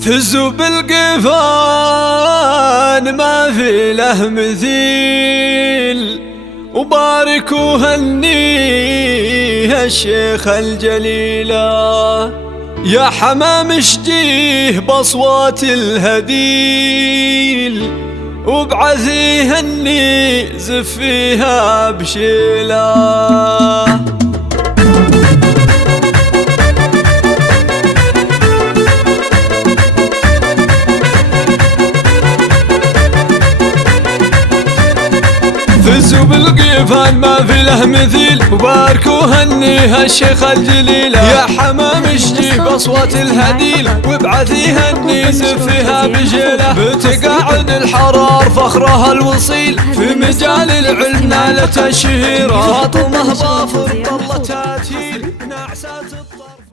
فزوا بالقفان ما في له مثيل، وباركوا هنيه الشيخ الجليلة. يا حمام اشجيه بأصوات الهديل، وابعثي هني زفيها بشيله. فزوا بالقيفان ما في له مثيل، وباركوا هنيها الشيخ الجليلة. يا حمام اشجيه بأصوات الهديل، وابعثي هني زفها بجيله. بتقاعد الحرار فخرها الوصيل، في مجال العلم نالت الشهيرة. طمه ظافر طلتها تهيل نعسات الطرف.